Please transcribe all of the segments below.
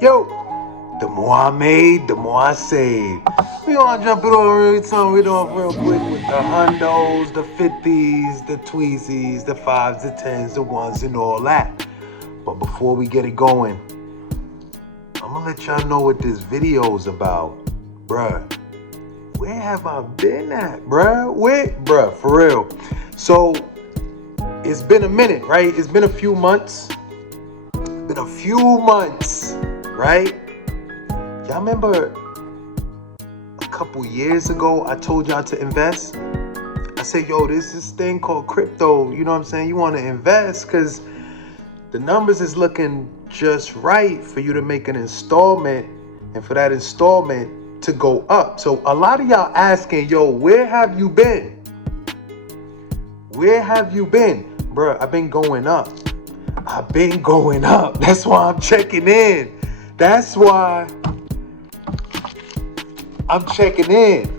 Yo, the more I made, the more I saved. We gonna jump it over every time we doing real quick with the hundos, the 50s, the tweezies, the 5s, the 10s, the 1s, and all that. But before we get it going, I'm gonna let y'all know what this video is about. Bruh, where have I been at, bruh? For real. So, it's been a minute, right? It's been a few months. Right? Y'all remember a couple years ago, I told y'all to invest? I said, yo, there's this thing called crypto. You know what I'm saying? You want to invest because the numbers is looking just right for you to make an installment and for that installment to go up. So a lot of y'all asking, yo, where have you been? Where have you been? Bruh, I've been going up. That's why I'm checking in. That's why I'm checking in.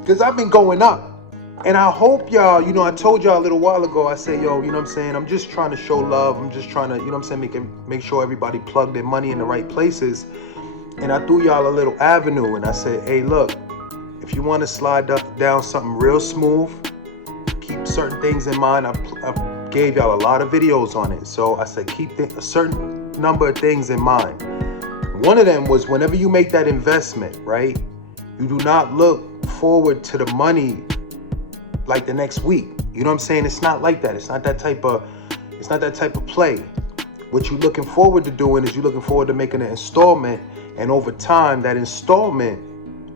Because I've been going up. And I hope y'all, I told y'all a little while ago, I said, yo, you know what I'm saying? I'm just trying to show love. I'm just trying to, you know what I'm saying, make sure everybody plug their money in the right places. And I threw y'all a little avenue. And I said, hey, look, if you want to slide down something real smooth, keep certain things in mind. I gave y'all a lot of videos on it. So I said, keep a certain number of things in mind. One of them was whenever you make that investment, right? You do not look forward to the money like the next week. You know what I'm saying? It's not like that. It's not that type of play. What you're looking forward to doing is you're looking forward to making an installment, and over time that installment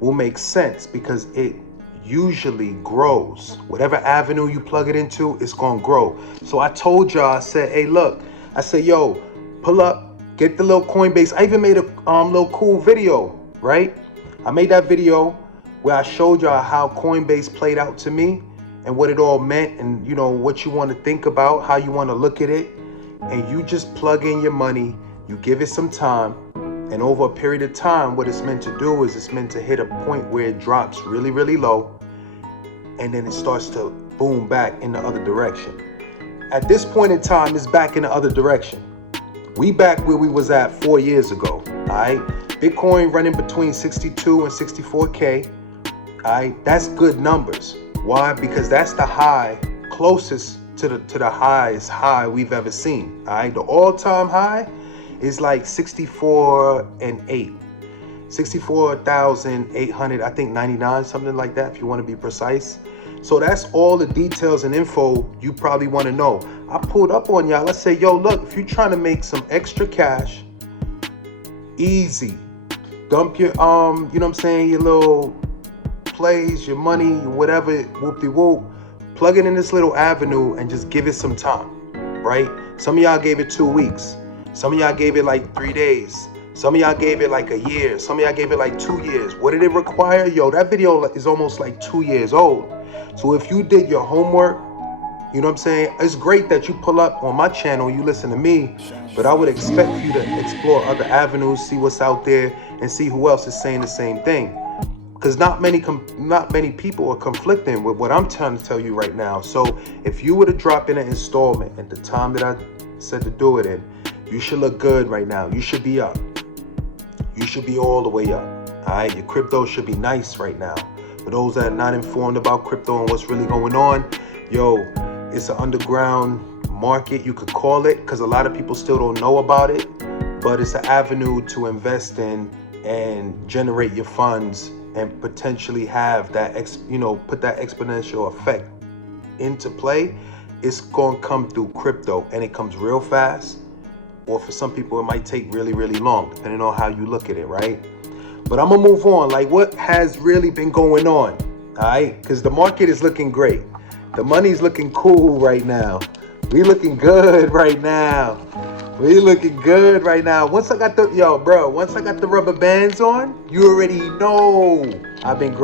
will make sense because it usually grows. Whatever avenue you plug it into, it's gonna grow. So I told y'all, I said, hey, look, I said, yo, pull up, get the little Coinbase. I even made a little cool video, right? I made that video where I showed y'all how Coinbase played out to me and what it all meant and, what you want to think about, how you want to look at it. And you just plug in your money, you give it some time, and over a period of time, what it's meant to do is it's meant to hit a point where it drops really, really low, and then it starts to boom back in the other direction. At this point in time, it's back in the other direction. We back where we was at 4 years ago, all right? Bitcoin running between 62 and 64K, all right? That's good numbers. Why? Because that's the high closest to the highest high we've ever seen, all right? The all-time high is like 64,800, I think 99, something like that, if you want to be precise. So that's all the details and info you probably want to know. I pulled up on y'all. Let's say, yo, look, if you're trying to make some extra cash, easy. Dump your, you know what I'm saying, your little plays, your money, whatever, whoop-de-whoop. Plug it in this little avenue and just give it some time, right? Some of y'all gave it 2 weeks. Some of y'all gave it like 3 days. Some of y'all gave it like a year. Some of y'all gave it like 2 years. What did it require? Yo, that video is almost like 2 years old. So if you did your homework, you know what I'm saying? It's great that you pull up on my channel, you listen to me, but I would expect you to explore other avenues, see what's out there, and see who else is saying the same thing. Because not many people are conflicting with what I'm trying to tell you right now. So if you were to drop in an installment at the time that I said to do it in, you should look good right now. You should be up. You should be all the way up. All right, your crypto should be nice right now. For those that are not informed about crypto and what's really going on, yo, it's an underground market, you could call it, because a lot of people still don't know about it, but it's an avenue to invest in and generate your funds and potentially have that, put that exponential effect into play. It's going to come through crypto, and it comes real fast, or for some people, it might take really, really long, depending on how you look at it, right? But I'm going to move on. Like, what has really been going on, all right? Because the market is looking great. The money's looking cool right now. We looking good right now. Once I got the rubber bands on, you already know I've been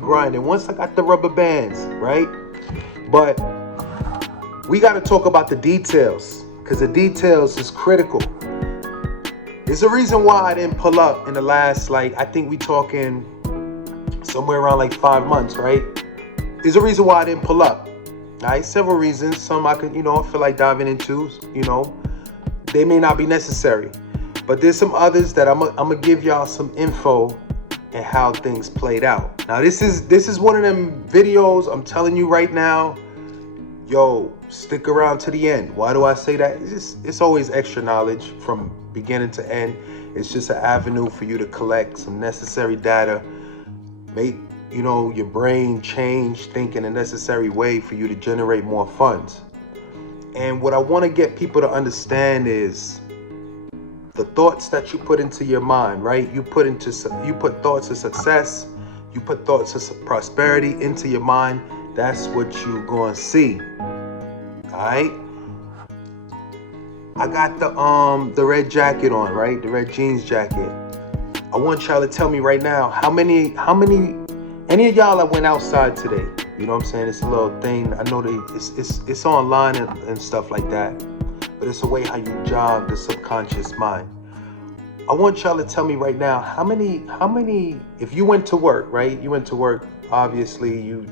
grinding. Once I got the rubber bands, right? But we got to talk about the details, because the details is critical. There's a reason why I didn't pull up in the last, I think we talking somewhere around 5 months, right? There's a reason why I didn't pull up. All right, several reasons. Some I could, I feel like diving into, they may not be necessary. But there's some others that I'm gonna give y'all some info and how things played out. Now this is one of them videos, I'm telling you right now, yo, stick around to the end. Why do I say that? It's always extra knowledge from beginning to end. It's just an avenue for you to collect some necessary data, make your brain change, think in a necessary way for you to generate more funds. And what I want to get people to understand is the thoughts that you put into your mind, right? You put thoughts of success, you put thoughts of prosperity into your mind. That's what you're going to see. All right? I got the red jacket on, right? The red jeans jacket. I want y'all to tell me right now how many any of y'all that went outside today. You know what I'm saying? It's a little thing. I know it's online and stuff like that. But it's a way how you jog the subconscious mind. I want y'all to tell me right now how many, if you went to work, right? You went to work, obviously you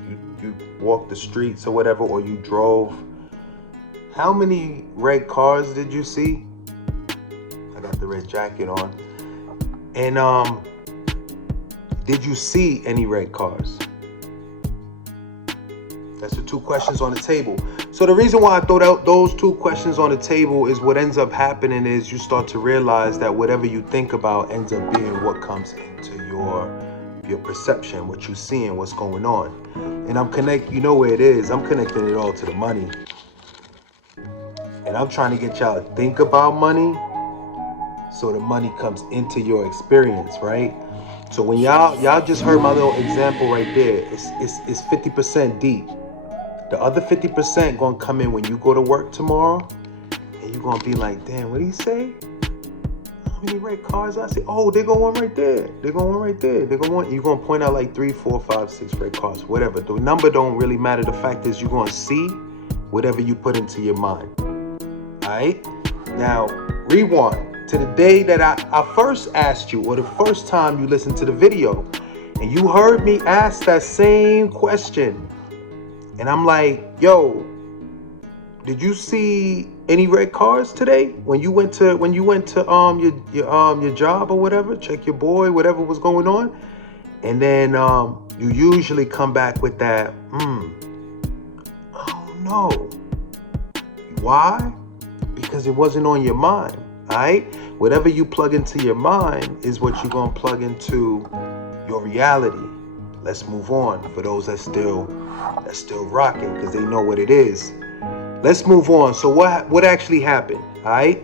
walked the streets or whatever, or you drove. How many red cars did you see? I got the red jacket on. And did you see any red cars? That's the two questions on the table. So the reason why I throw out those two questions on the table is what ends up happening is you start to realize that whatever you think about ends up being what comes into your perception, what you're seeing, what's going on. And I'm connecting, you know where it is. I'm connecting it all to the money. And I'm trying to get y'all to think about money so the money comes into your experience, right? So when y'all just heard my little example right there, it's 50% deep. The other 50% gonna come in when you go to work tomorrow, and you're gonna be like, damn, what did he say? How many red cars I see? Oh, they're going right there. They're going right there. You're gonna point out like 3, 4, 5, 6 red cars, whatever. The number don't really matter. The fact is you're gonna see whatever you put into your mind. All right? Now, rewind to the day that I first asked you, or the first time you listened to the video, and you heard me ask that same question. And I'm like, yo, did you see any red cars today when you went to your job or whatever? Check your boy, whatever was going on. And then you usually come back with that, I don't know. Why? Because it wasn't on your mind. All right? Whatever you plug into your mind is what you're going to plug into your reality. Let's move on for those that's still rocking because they know what it is. Let's move on. So what actually happened? All right.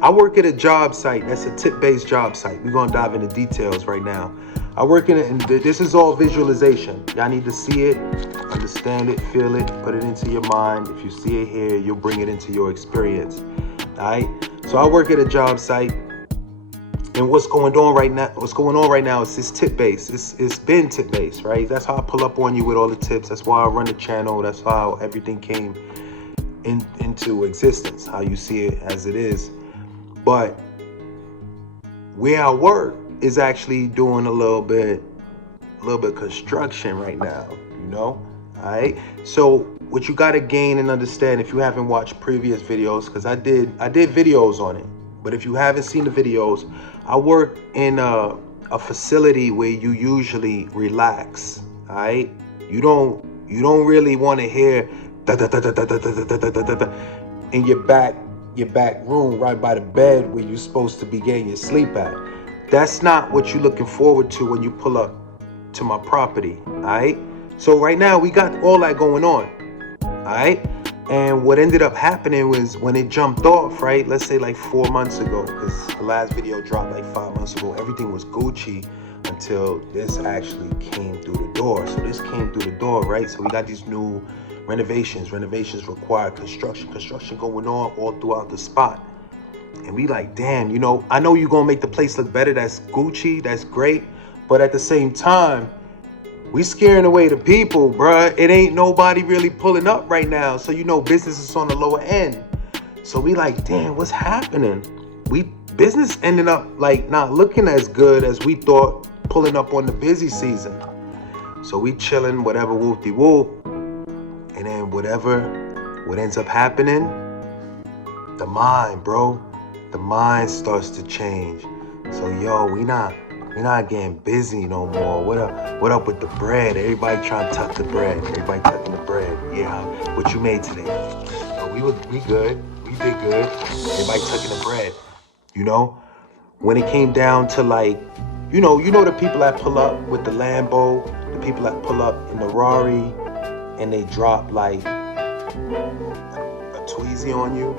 I work at a job site. That's a tip-based job site. We're going to dive into details right now. I work in it, and this is all visualization. Y'all need to see it, understand it, feel it, put it into your mind. If you see it here, you'll bring it into your experience. All right. So I work at a job site. And what's going on right now is this tip-based. It's been tip-based, right? That's how I pull up on you with all the tips. That's why I run the channel. That's how everything came into existence, how you see it as it is. But where I work is actually doing a little bit construction right now, all right? So what you got to gain and understand, if you haven't watched previous videos, because I did videos on it. But if you haven't seen the videos, I work in a facility where you usually relax. All right, you don't really want to hear in your back room right by the bed where you're supposed to be getting your sleep at. That's not what you're looking forward to when you pull up to my property. All right. So right now we got all that going on. All right. And what ended up happening was when it jumped off, right? Let's say like 4 months ago, because the last video dropped like 5 months ago. Everything was Gucci until this actually came through the door. So this came through the door, right? So we got these new renovations. Renovations require construction going on all throughout the spot. And we like, damn, I know you're going to make the place look better. That's Gucci. That's great. But at the same time, we scaring away the people, bruh. It ain't nobody really pulling up right now. So, business is on the lower end. So we like, damn, what's happening? Business ended up like not looking as good as we thought pulling up on the busy season. So we chilling, whatever, whoop-de-whoop. And then what ends up happening, the mind, bro. the mind starts to change. So yo, we not getting busy no more. What up with the bread? Everybody trying to tuck the bread. Everybody tucking the bread. Yeah, what you made today? Yo, we good. We did good. Everybody tucking the bread. You know? When it came down to like, you know the people that pull up with the Lambo, the people that pull up in the Rari, and they drop like a Tweezy on you.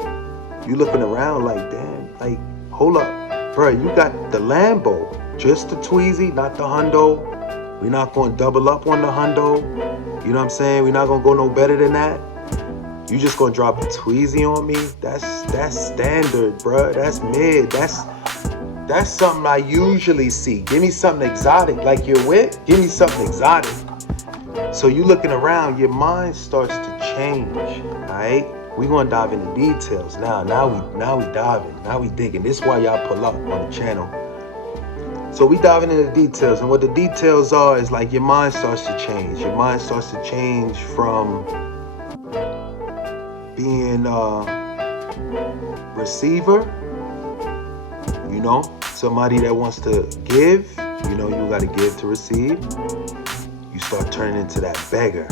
You looking around like, damn, like, hold up, bro, you got the Lambo, just the Tweezy, not the hundo. We're not going to double up on the hundo. You know what I'm saying? We're not going to go no better than that. You just going to drop a Tweezy on me? That's standard, bro. That's mid. That's something I usually see. Give me something exotic, like you're with. Give me something exotic. So you looking around, your mind starts to change, all right? We're gonna dive into details now. Now we diving. Now we digging. This is why y'all pull up on the channel. So we diving into the details, and what the details are is like your mind starts to change. Your mind starts to change from being a receiver, you know, somebody that wants to give. You know, you gotta give to receive. You start turning into that beggar.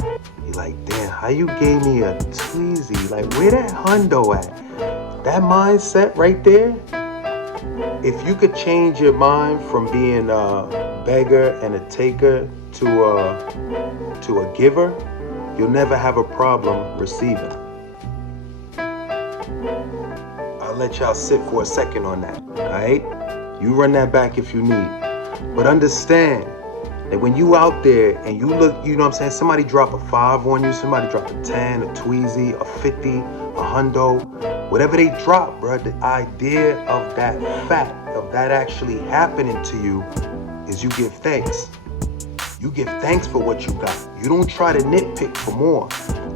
You're like, damn, how you gave me a Tweezy? Like, where that hundo at? That mindset right there. If you could change your mind from being a beggar and a taker to a giver, you'll never have a problem receiving. I'll let y'all sit for a second on that, all right? You run that back if you need. But understand that when you out there and you look, you know what I'm saying, somebody drop a 5 on you, somebody drop a 10, a Tweezy, a 50, a hundo, whatever they drop, bro, the idea of that fact, of that actually happening to you is you give thanks. You give thanks for what you got. You don't try to nitpick for more.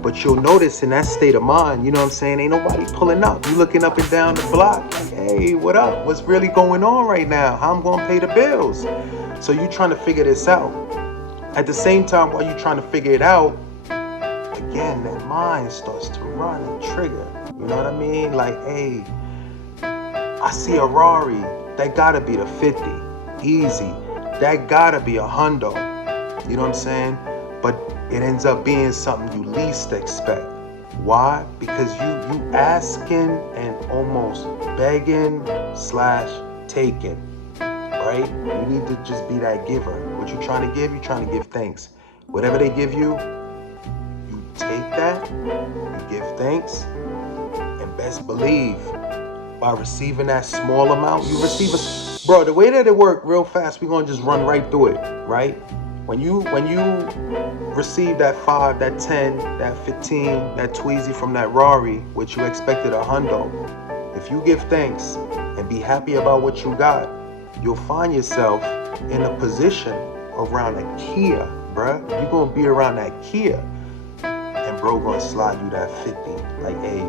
But you'll notice in that state of mind, you know what I'm saying, ain't nobody pulling up. You looking up and down the block like, hey, what up? What's really going on right now? How I'm gonna pay the bills? So you trying to figure this out. At the same time, while you trying to figure it out, again, that mind starts to run and trigger. You know what I mean? Like, hey, I see a Rari. That gotta be the 50. Easy. That gotta be a hundo. You know what I'm saying? But it ends up being something you least expect. Why? Because you asking and almost begging / taking. Right? You need to just be that giver. What you trying to give? You trying to give thanks. Whatever they give you, you take that, you give thanks, and best believe by receiving that small amount, you receive a... Bro, the way that it worked real fast, we're gonna just run right through it, right? When you receive that 5, that 10, that 15, that Tweezy from that Rari, which you expected a hundo, if you give thanks and be happy about what you got, you'll find yourself in a position around a Kia, bruh. You're gonna be around that Kia, and bro gonna slide you that 50. Like, hey,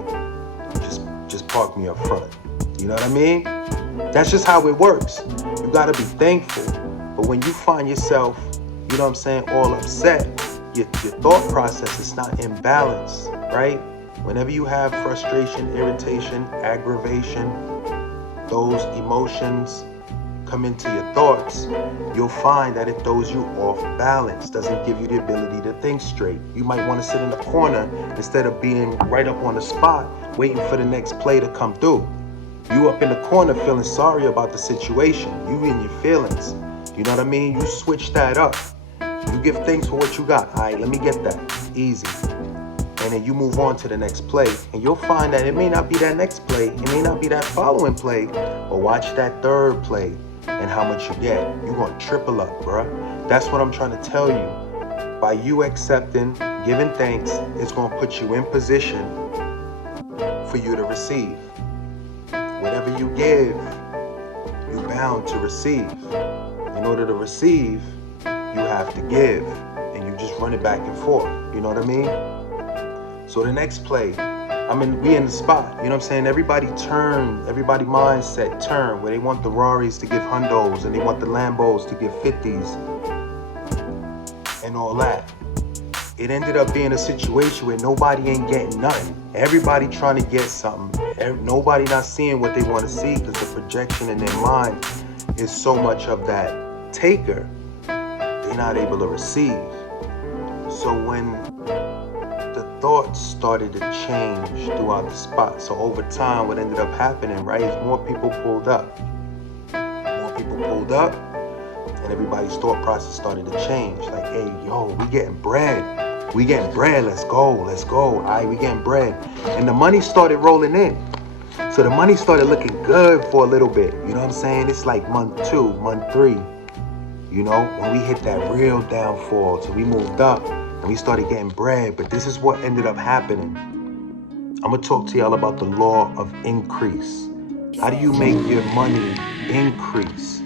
just park me up front. You know what I mean? That's just how it works. You gotta be thankful. But when you find yourself, you know what I'm saying, all upset, your thought process is not in balance, right? Whenever you have frustration, irritation, aggravation, those emotions come into your thoughts, you'll find that it throws you off balance, doesn't give you the ability to think straight. You might want to sit in the corner instead of being right up on the spot, waiting for the next play to come through. You up in the corner feeling sorry about the situation, you in your feelings. You know what I mean? You switch that up. You give thanks for what you got. All right, let me get that. Easy. And then you move on to the next play. And you'll find that it may not be that next play. It may not be that following play. But watch that third play and how much you get. You're going to triple up, bruh. That's what I'm trying to tell you. By you accepting, giving thanks, it's going to put you in position for you to receive. Whatever you give, you're bound to receive. In order to receive, you have to give, and you just run it back and forth. You know what I mean? So the next play, we in the spot. You know what I'm saying? Everybody mindset turn, where they want the Raris to give hundos, and they want the Lambos to give 50s, and all that. It ended up being a situation where nobody ain't getting nothing. Everybody trying to get something, Nobody not seeing what they want to see because the projection in their mind is so much of that taker, they're not able to receive. So when the thoughts started to change throughout the spot, so over time what ended up happening, right, is more people pulled up. And everybody's thought process started to change. Like, hey, yo, we getting bread, let's go. All right, we getting bread. And the money started rolling in. So the money started looking good for a little bit. You know what I'm saying? It's like month 2, month 3. You know, when we hit that real downfall. So we moved up and we started getting bread. But this is what ended up happening. I'm going to talk to y'all about the law of increase. How do you make your money increase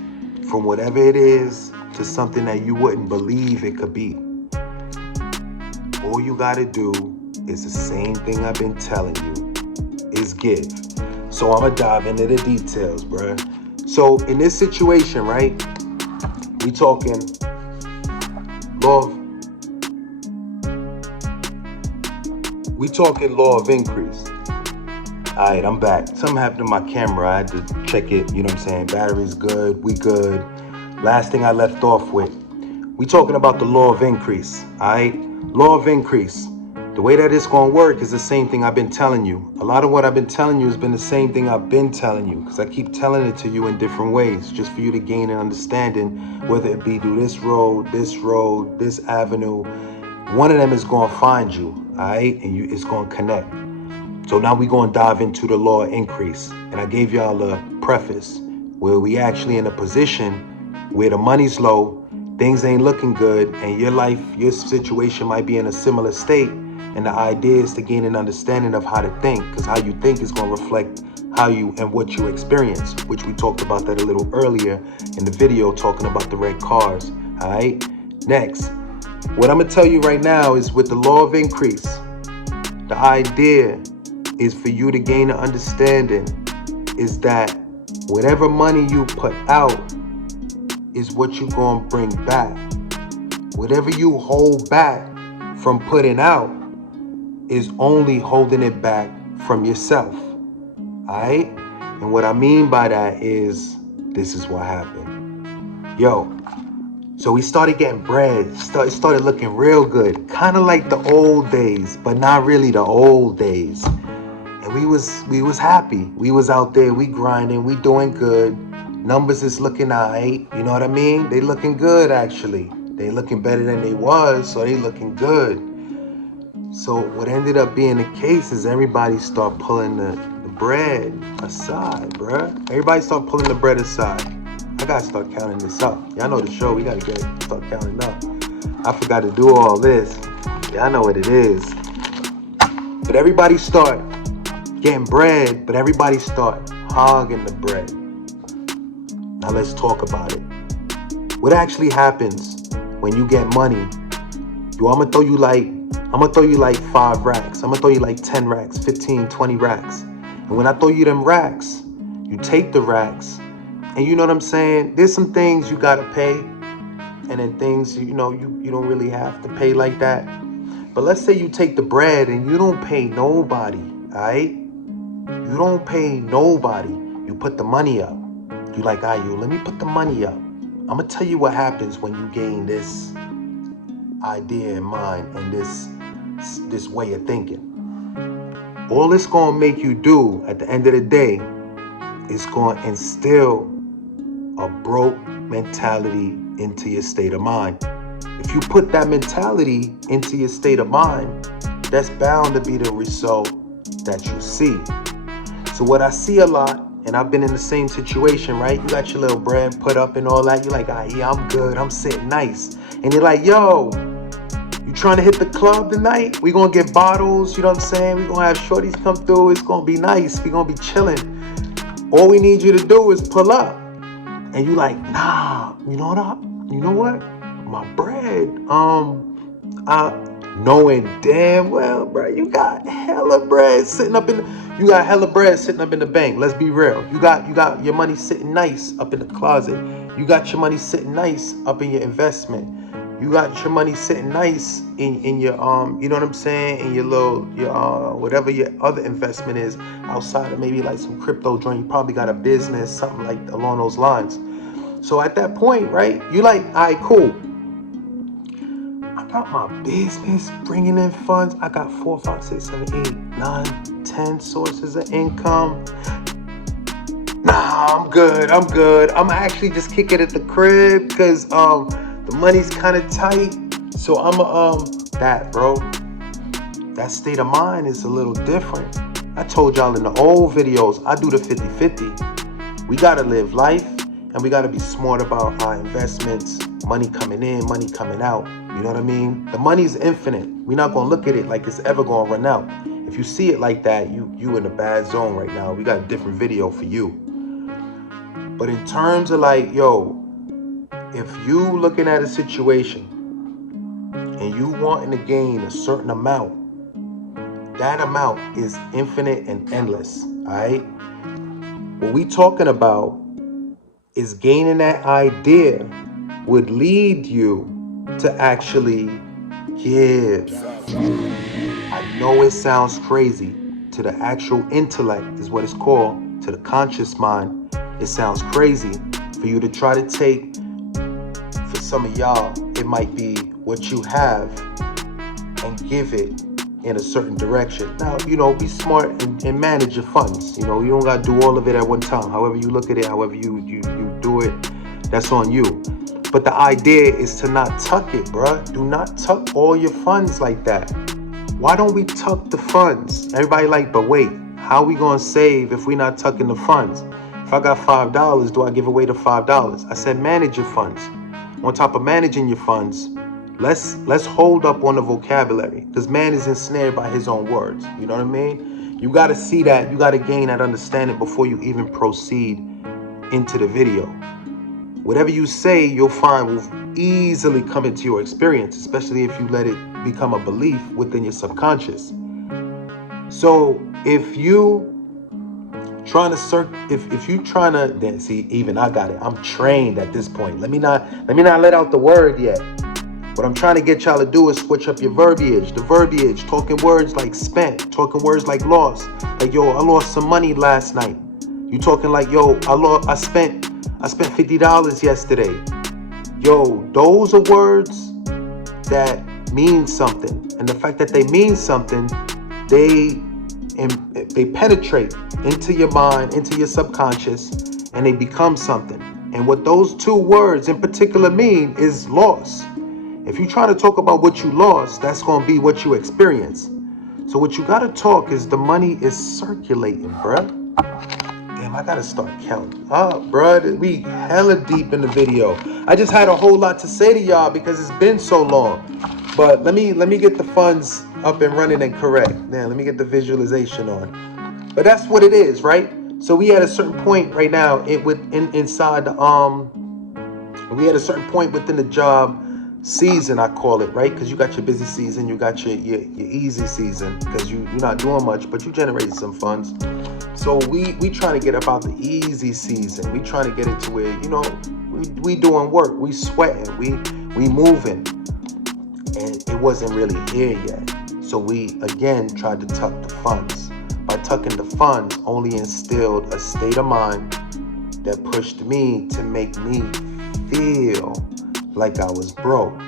from whatever it is to something that you wouldn't believe it could be? All you got to do is the same thing I've been telling you, is give. So I'm going to dive into the details, bruh. So in this situation, right, we talking law of increase. All right, I'm back. Something happened to my camera. I had to check it, you know what I'm saying? Battery's good, we good. Last thing I left off with, we talking about the law of increase, all right? Law of increase. The way that it's going to work is the same thing I've been telling you. A lot of what I've been telling you has been the same thing I've been telling you, because I keep telling it to you in different ways, just for you to gain an understanding, whether it be through this road, this avenue. One of them is going to find you, all right? And it's going to connect. So now we're going to dive into the law of increase. And I gave y'all a preface where we actually in a position where the money's low, things ain't looking good, and your situation might be in a similar state. And the idea is to gain an understanding of how to think, because how you think is going to reflect how you and what you experience, which we talked about that a little earlier in the video talking about the red cars. All right. Next, what I'm going to tell you right now is with the law of increase, the idea is for you to gain an understanding is that whatever money you put out is what you're going to bring back. Whatever you hold back from putting out is only holding it back from yourself. All right? And what I mean by that is, this is what happened. Yo, so we started getting bread. It started looking real good. Kind of like the old days, but not really the old days. And we was happy. We was out there, we grinding, we doing good. Numbers is looking alright, you know what I mean? They looking good, actually. They looking better than they was, so they looking good. So what ended up being the case is everybody start pulling the bread aside, bruh. Everybody start pulling the bread aside. I gotta start counting this up. Y'all know the show, we gotta start counting up. I forgot to do all this. Y'all know what it is. But everybody start getting bread, but everybody start hogging the bread. Now let's talk about it. What actually happens when you get money? I'm gonna throw you like 5 racks. I'm gonna throw you like 10 racks, 15, 20 racks. And when I throw you them racks, you take the racks, and you know what I'm saying? There's some things you gotta pay, and then things, you don't really have to pay like that. But let's say you take the bread and you don't pay nobody, all right? You don't pay nobody. You put the money up. You like, all right, let me put the money up. I'm gonna tell you what happens when you gain this idea in mind and this way of thinking. All it's gonna make you do at the end of the day is gonna instill a broke mentality into your state of mind. If you put that mentality into your state of mind, that's bound to be the result that you see. So what I see a lot, and I've been in the same situation, right? You got your little bread put up and all that. You're like, yeah, I'm good. I'm sitting nice. And you're like, yo, you trying to hit the club tonight? We gonna get bottles, you know what I'm saying? We gonna have shorties come through. It's gonna be nice. We gonna be chilling. All we need you to do is pull up. And you like, nah, you know what? My bread, knowing damn well, bro, you got hella bread sitting up in the bank. Let's be real. You got your money sitting nice up in the closet. You got your money sitting nice up in your investment. You got your money sitting nice in your you know what I'm saying, in your whatever your other investment is outside of maybe like some crypto joint. You probably got a business, something like along those lines. So at that point, right, you like, all right, cool. I got my business bringing in funds. I got 4, 5, 6, 7, 8, 9, 10 sources of income. Nah, I'm good. I'm actually just kick it at the crib because the money's kind of tight. So I'm that state of mind is a little different. I told y'all in the old videos, I do the 50-50. We gotta live life and we gotta be smart about our investments, money coming in, money coming out. You know what I mean? The money's infinite. We're not gonna look at it like it's ever gonna run out. If you see it like that, you in a bad zone right now. We got a different video for you. But in terms of like, yo, if you looking at a situation and you wanting to gain a certain amount, that amount is infinite and endless, all right? What we talking about is gaining that idea would lead you to actually give. I know it sounds crazy. To the actual intellect is what it's called. To the conscious mind, it sounds crazy for you to try to take. For some of y'all, it might be what you have and give it in a certain direction. Now, be smart and manage your funds. You don't got to do all of it at one time. However you look at it, however you do it, that's on you. But the idea is to not tuck it, bruh. Do not tuck all your funds like that. Why don't we tuck the funds? Everybody like, but wait, how we gonna save if we not tucking the funds? If I got $5, do I give away the $5? I said manage your funds. On top of managing your funds, let's hold up on the vocabulary, because man is ensnared by his own words. You know what I mean? You got to see that. You got to gain that understanding before you even proceed into the video. Whatever you say, you'll find will easily come into your experience, especially if you let it become a belief within your subconscious. So if you trying to then see, even I got it. I'm trained at this point. Let me not let out the word yet. What I'm trying to get y'all to do is switch up your verbiage. The verbiage, talking words like spent, talking words like lost. Like, yo, I lost some money last night. You talking like, yo, I spent $50 yesterday. Yo, those are words that mean something. And the fact that they mean something, they penetrate into your mind, into your subconscious, and they become something. And what those two words in particular mean is loss. If you try to talk about what you lost, that's going to be what you experience. So what you got to talk is the money is circulating, bruh. Damn, I got to start counting up, bruh. We hella deep in the video. I just had a whole lot to say to y'all because it's been so long. But let me get the funds up and running and correct. Now, let me get the visualization on. But that's what it is, right? So we at a certain point right now inside the we at a certain point within the job season, I call it, right? Because you got your busy season, you got your easy season, because you're not doing much, but you generate some funds. So we trying to get about the easy season. We trying to get into where, we doing work, we sweating, we moving, and it wasn't really here yet. So we again tried to tuck the funds. By tucking the funds, only instilled a state of mind that pushed me to make me feel like I was broke.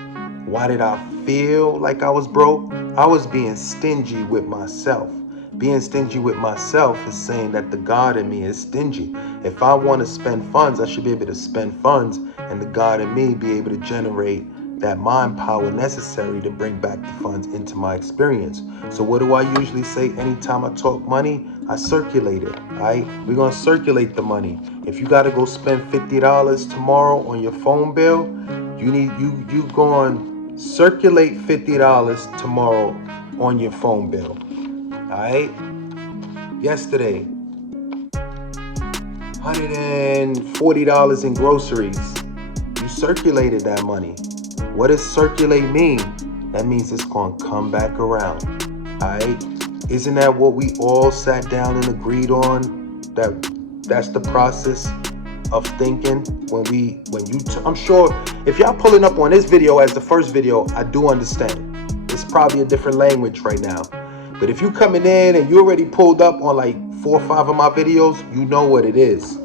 Why did I feel like I was broke? I was being stingy with myself. Being stingy with myself is saying that the God in me is stingy. If I want to spend funds, I should be able to spend funds, and the God in me be able to generate that mind power necessary to bring back the funds into my experience. So what do I usually say anytime I talk money? I circulate it, right? We're going to circulate the money. If you got to go spend $50 tomorrow on your phone bill, you go and circulate $50 tomorrow on your phone bill. All right? Yesterday, $140 in groceries. You circulated that money. What does circulate mean? That means it's going to come back around. All right? Isn't that what we all sat down and agreed on? That's the process of thinking I'm sure if y'all pulling up on this video as the first video, I do understand. It's probably a different language right now. But if you coming in and you already pulled up on like 4 or 5 of my videos, you know what it is.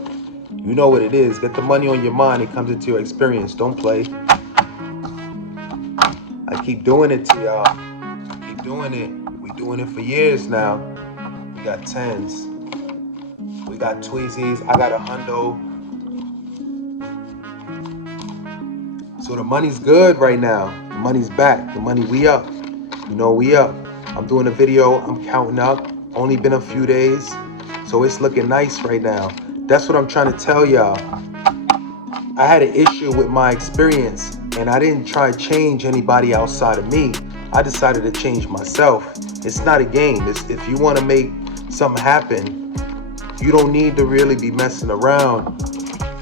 You know what it is. Get the money on your mind. It comes into your experience. Don't play. I keep doing it to y'all. Keep doing it. We doing it for years now. We got 10s. We got Tweezies. I got a hundo. So the money's good right now. The money's back. The money, we up. You know, we up. I'm doing a video. I'm counting up. Only been a few days. So it's looking nice right now. That's what I'm trying to tell y'all. I had an issue with my experience, and I didn't try to change anybody outside of me. I decided to change myself. It's not a game. If you want to make something happen, you don't need to really be messing around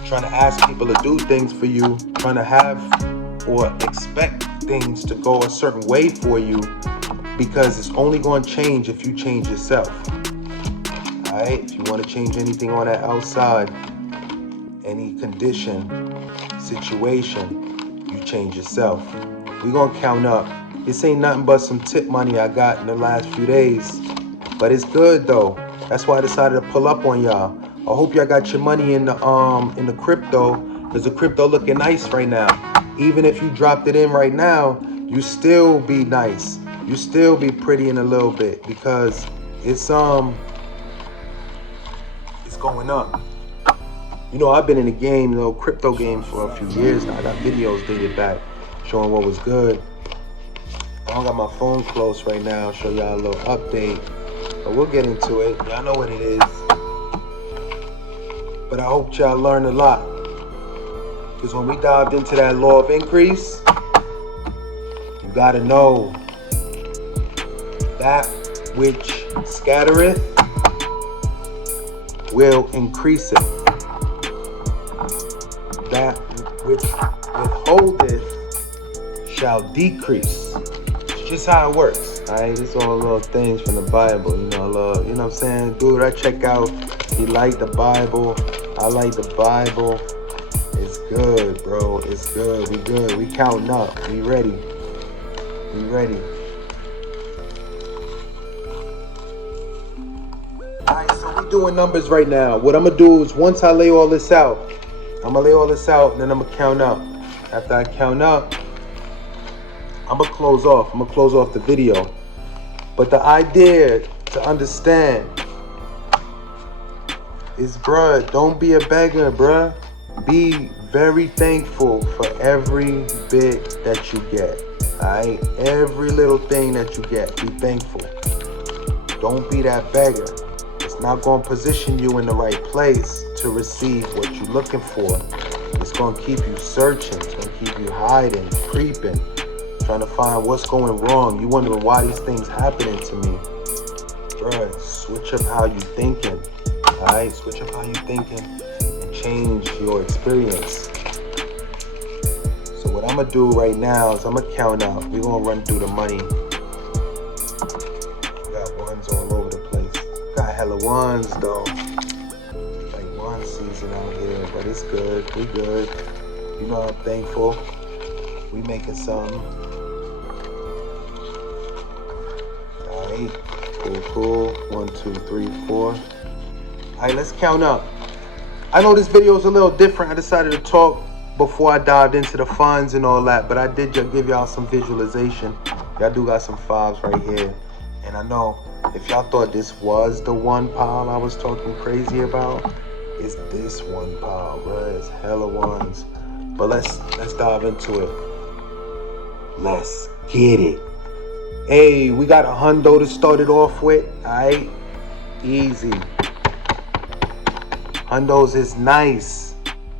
trying to ask people to do things for you, trying to have or expect things to go a certain way for you, because it's only going to change if you change yourself. All right? If you want to change anything on that outside, any condition, situation, you change yourself. We're going to count up. This ain't nothing but some tip money I got in the last few days, but it's good though. That's why I decided to pull up on y'all. I hope y'all got your money in the crypto, because the crypto looking nice right now. Even if you dropped it in right now, you still be nice. You still be pretty in a little bit, because it's going up. You know, I've been in the game, crypto game for a few years now. I got videos dated back showing what was good. I don't got my phone close right now. I'll show y'all a little update, but we'll get into it. Y'all know what it is. But I hope y'all learned a lot, because when we dived into that law of increase, you gotta know that which scattereth will increase it. That which withholdeth shall decrease. It's just how it works. Alright, this is all little things from the Bible, you know what I'm saying? Dude, I check out, he like the Bible, I like the Bible. It's good, bro. It's good. We good. We counting up. We ready. We ready. Alright, so we doing numbers right now. What I'm gonna do is, once I lay all this out, and then I'm gonna count up. After I count up, I'm gonna close off. I'm gonna close off the video. But the idea to understand is, bruh, don't be a beggar, bruh. Be very thankful for every bit that you get. Alright? Every little thing that you get, be thankful. Don't be that beggar. It's not gonna position you in the right place to receive what you're looking for. It's gonna keep you searching. It's gonna keep you hiding, creeping, trying to find what's going wrong. You wondering why these things happening to me. Bruh, switch up how you thinking. Alright, switch up how you thinking and change your experience. So what I'm gonna do right now is I'm gonna count out. We're gonna run through the money. Got ones all over the place. Got hella ones though. Like one season out here, but it's good. We good. You know, I'm thankful. We making something. Alright, cool. 1, 2, 3, 4. Alright, let's count up. I know this video is a little different. I decided to talk before I dived into the funds and all that, but I did give y'all some visualization. Y'all do got some 5s right here. And I know if y'all thought this was the one pile I was talking crazy about, it's this one pile, bruh. It's hella ones. But let's dive into it. Let's get it. Hey, we got a hundo to start it off with. Alright, easy. Hundos is nice.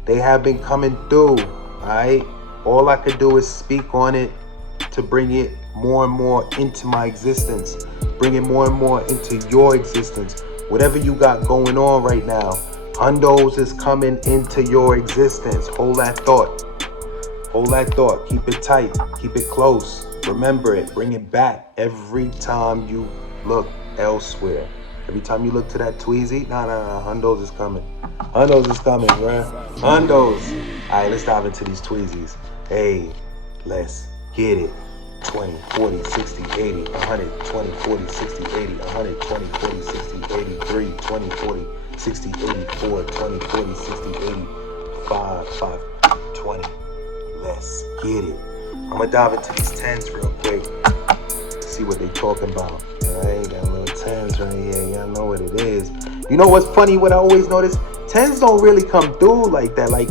They have been coming through. Alright, all I could do is speak on it to bring it more and more into my existence. Bring it more and more into your existence. Whatever you got going on right now, hundos is coming into your existence. Hold that thought. Hold that thought. Keep it tight. Keep it close. Remember it. Bring it back every time you look elsewhere. Every time you look to that Tweezy, nah, Hundos is coming. Hundos is coming, bruh. Hundos. All right, let's dive into these Tweezys. Hey, let's get it. 20, 40, 60, 80, 100, 20, 40, 60, 80, 100, 20, 40, 60, 83, 20, 40, 60, 84, 20, 40, 60, 85, 5, 20. Let's get it. I'm gonna dive into these 10s real quick. See what they talking about. All right, got little 10s right here. Y'all know what it is. You know what's funny? What I always notice, 10s don't really come through like that. Like,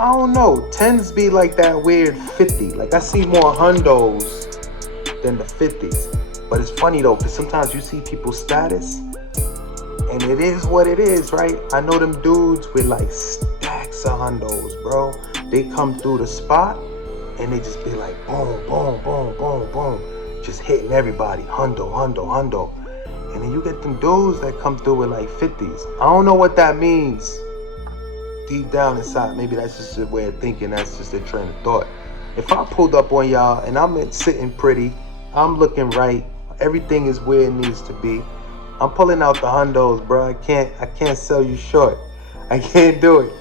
I don't know. 10s be like that weird 50. Like, I see more hundos than the 50s. But it's funny though, because sometimes you see people's status, and it is what it is, right? I know them dudes with like stacks of hundos, bro. They come through the spot, and they just be like, boom, boom, boom, boom, boom. Just hitting everybody. Hundo, hundo, hundo. And then you get them dudes that come through with like 50s. I don't know what that means. Deep down inside, maybe that's just a way of thinking. That's just a train of thought. If I pulled up on y'all and I'm sitting pretty, I'm looking right, everything is where it needs to be, I'm pulling out the hundos, bro. I can't sell you short. I can't do it.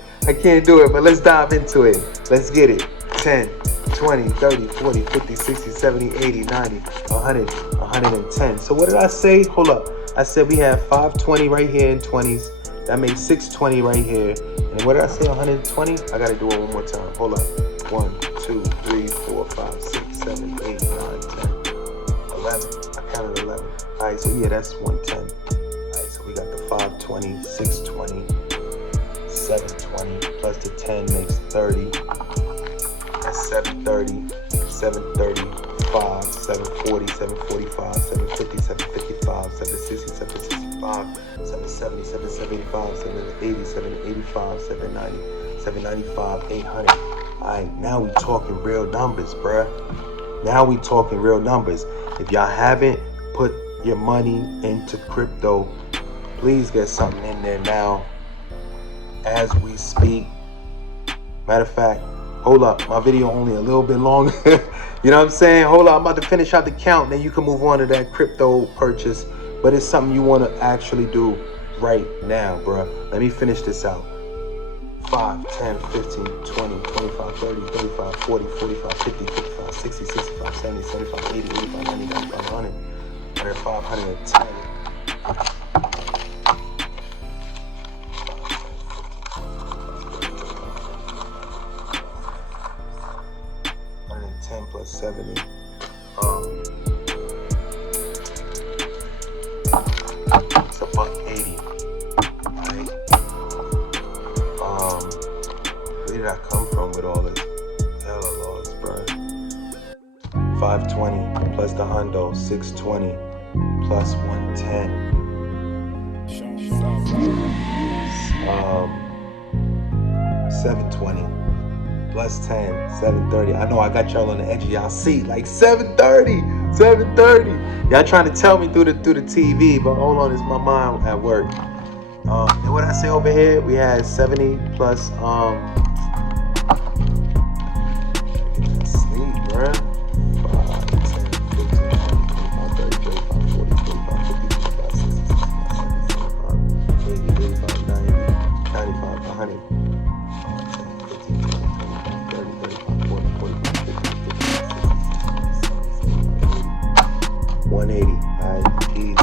But let's dive into it. Let's get it. 10, 20, 30, 40, 50, 60, 70, 80, 90, 100, 110. So what did I say? Hold up. I said we have 520 right here in 20s. That makes 620 right here. And what did I say? 120? I gotta do it one more time. Hold up. 1, 2, 3, 4, 5, 6, 7, 8, 9, 10, 11. I counted 11. Alright, so yeah, that's 110. Alright, so we got the 520, 620, 720 plus the 10 makes 30. That's 730, 735, 740, 745, 750, 755, 760, 765, 770, 775, 780, 785, 790, 795, 800. Alright, now we talking real numbers, bruh. Now we talking real numbers. If y'all haven't put your money into crypto, please get something in there now as we speak. Matter of fact, hold up, my video only a little bit longer. You know what I'm saying? Hold up, I'm about to finish out the count, then you can move on to that crypto purchase. But it's something you want to actually do right now, bruh. Let me finish this out. 5, 10, 15, 20, 25, 30, 35, 40, 45, 50, 55, 60, 65, 70, 75, 80, 85, 90, 95, 100, 105, 110. 110 plus 70. It's $180. Right? Where did I come from with all this? Hella lost, bro. 520 plus the hundo, 620 plus 110. 720 plus 10, 730. I know I got y'all on the edge of y'all seat, like 730. Y'all trying to tell me through the TV, but hold on, it's my mind at work. And what I say over here, we had 70 plus sleep, bruh. 5, 10, 15, 20, 25, 30, 35, 40, 45, 50, 55, 60, 65, 70, 75, 80, 85, 90, 95, 100. 180, alright, easy.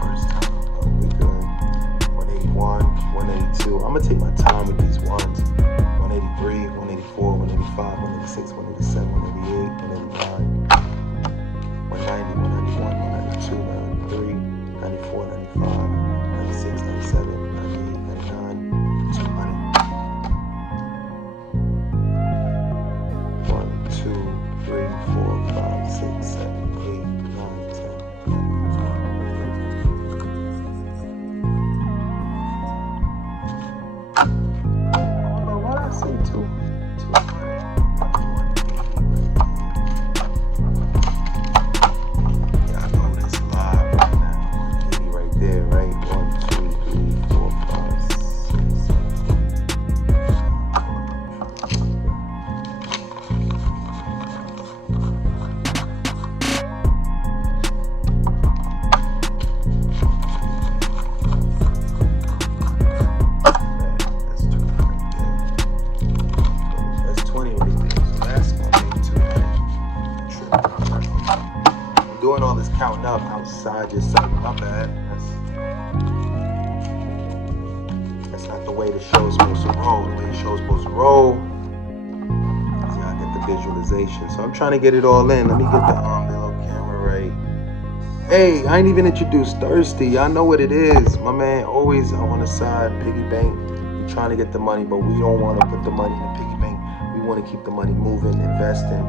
First time, we good. 181, 182. I'm gonna take my time with these ones. 183, 184, 185, 186, 187, 188, 189, 190, 191, 192, 193, 94, 95, 96, 97, 98, 99, 200. 1, 2, 3, 4, 5, 6, 7, 8, 9, 10. way the show's supposed to roll. The way the show's supposed to roll. See, I get the visualization. So I'm trying to get it all in. Let me get the little camera right. Hey, I ain't even introduced Thirsty. Y'all know what it is. My man always on the side, piggy bank. We trying to get the money, but we don't want to put the money in the piggy bank. We want to keep the money moving, investing,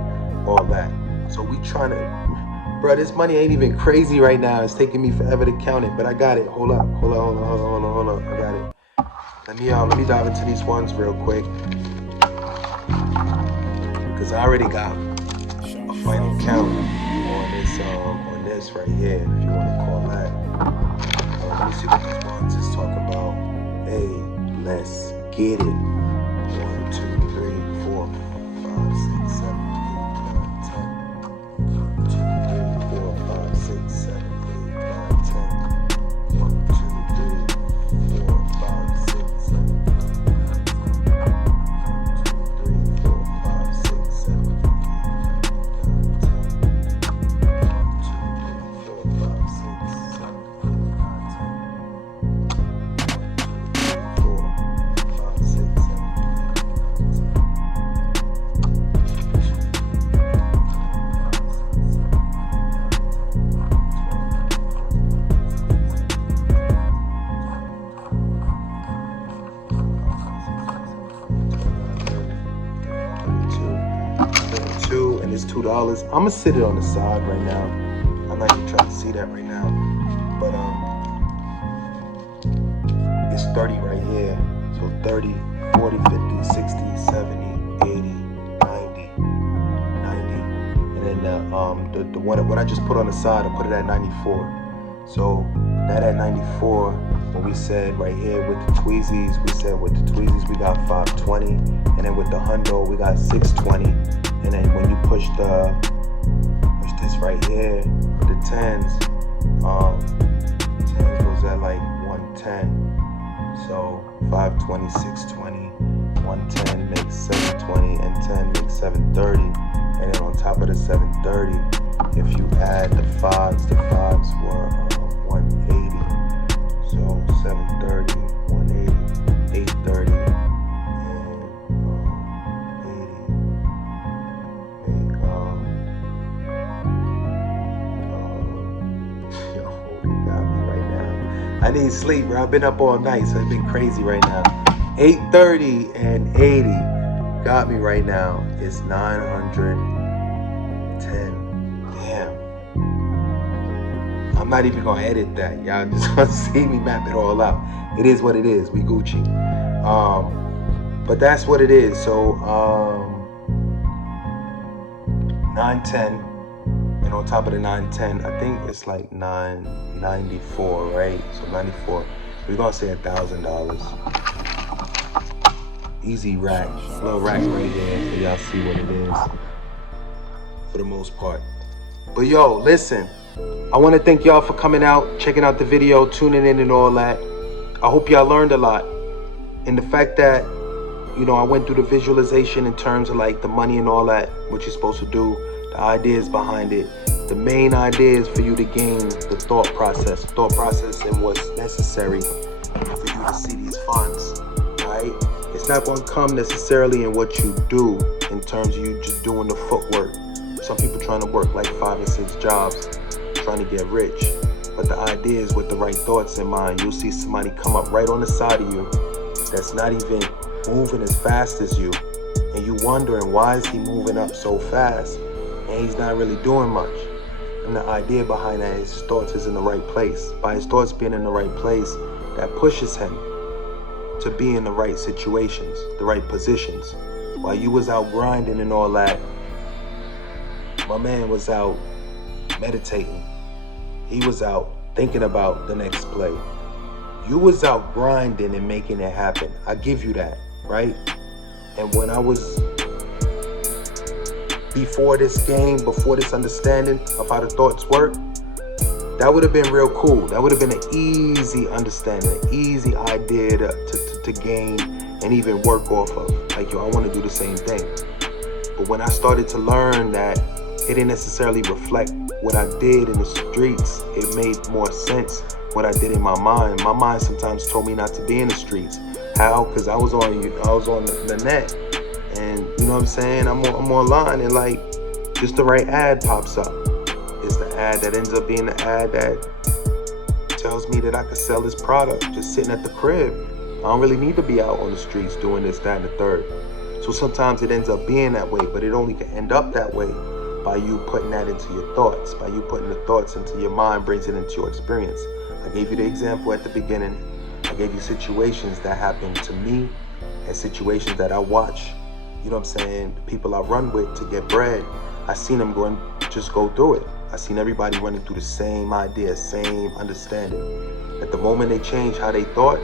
all that. So we trying to, bro, this money ain't even crazy right now. It's taking me forever to count it, but I got it. Hold up. I got it. Let me dive into these ones real quick, because I already got a final count on this right here, if you want to call that. Let me see what these ones is talking about. Hey, let's get it. 1, 2, 3, 4, 5, 6, 7, 8, 9, 10. 1, 2, 3, 4, 5, 6, 7, 8, 9, 10. 1, 2, 3, 4, 5, 6, 7, 8, 9, 10. 1, 2, 3, 4, 5, 6, 7, 8, 9, 10. 32, and it's $2. I'm gonna sit it on the side right now. I'm not even trying to see that right now, but it's 30 right here. So 30, 40, 50, 60, 70, 80, 90, and then the one what I just put on the side, I put it at 94. So that at 94, what we said right here with the Tweezies, we got 520, and then with the hundo we got 620, and then when you push this right here with the tens, tens goes at like 110. So 520, 620, 110 makes 720, and 10 makes 730, and then on top of the 730, if you add the fives were 180. So 730, 180, 830, and 80 make you got me right now. I need sleep, bro. I've been up all night, so it's been crazy right now. 830 and 80 got me right now. It's 910. Damn. I'm not even gonna edit that. Y'all just want to see me map it all out. It is what it is. We Gucci. But that's what it is. So 910, and on top of the 910, I think it's like 994, right? So 94. We're gonna say $1,000. Easy rack, little rack right there, so y'all see what it is for the most part. But yo, listen, I want to thank y'all for coming out, checking out the video, tuning in and all that. I hope y'all learned a lot. And the fact that, you know, I went through the visualization in terms of like the money and all that, what you're supposed to do, the ideas behind it. The main idea is for you to gain the thought process and what's necessary for you to see these funds, right? It's not going to come necessarily in what you do in terms of you just doing the footwork. Some people trying to work like 5 and 6 jobs, trying to get rich. But the idea is with the right thoughts in mind, you'll see somebody come up right on the side of you that's not even moving as fast as you. And you wondering, why is he moving up so fast? And he's not really doing much. And the idea behind that is his thoughts is in the right place. By his thoughts being in the right place, that pushes him to be in the right situations, the right positions. While you was out grinding and all that, my man was out meditating. He was out thinking about the next play. You was out grinding and making it happen. I give you that, right? And when I was before this game, before this understanding of how the thoughts work, that would have been real cool. That would have been an easy understanding, an easy idea to gain and even work off of. Like, yo, I want to do the same thing. But when I started to learn that it didn't necessarily reflect what I did in the streets, it made more sense what I did in my mind. My mind sometimes told me not to be in the streets. How? Because I was on the net, and you know what I'm saying. I'm online, and like just the right ad pops up. It's the ad that ends up being the ad that tells me that I could sell this product just sitting at the crib. I don't really need to be out on the streets doing this, that, and the third. So sometimes it ends up being that way, but it only can end up that way by you putting that into your thoughts. By you putting the thoughts into your mind brings it into your experience. I gave you the example at the beginning. I gave you situations that happened to me and situations that I watch. You know what I'm saying? The people I run with to get bread, I seen them just go through it. I seen everybody running through the same idea, same understanding. At the moment they changed how they thought,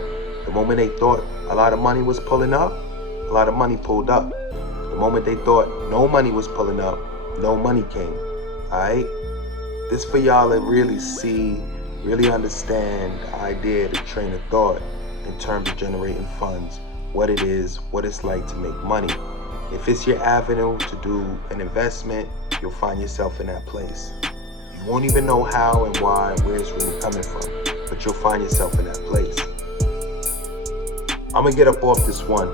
the moment they thought a lot of money was pulling up, a lot of money pulled up. The moment they thought no money was pulling up, no money came. Alright? This for y'all to really see, really understand the idea, the train of thought in terms of generating funds, what it is, what it's like to make money. If it's your avenue to do an investment, you'll find yourself in that place. You won't even know how and why and where it's really coming from, but you'll find yourself in that place. I'm gonna get up off this one.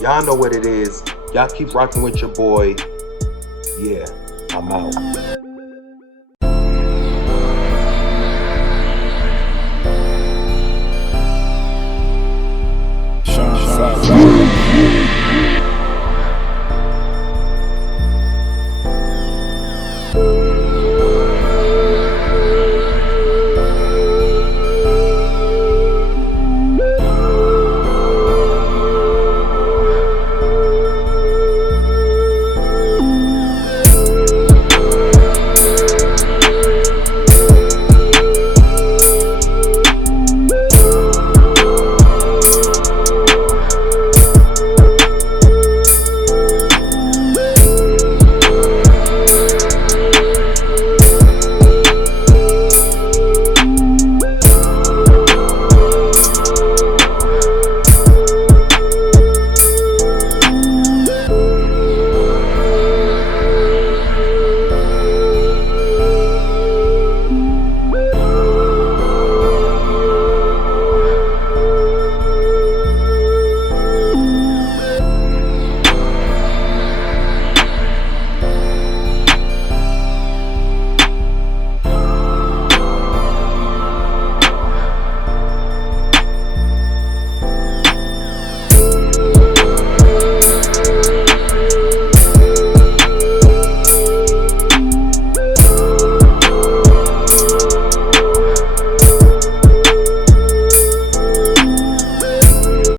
Y'all know what it is. Y'all keep rocking with your boy. Yeah, I'm out.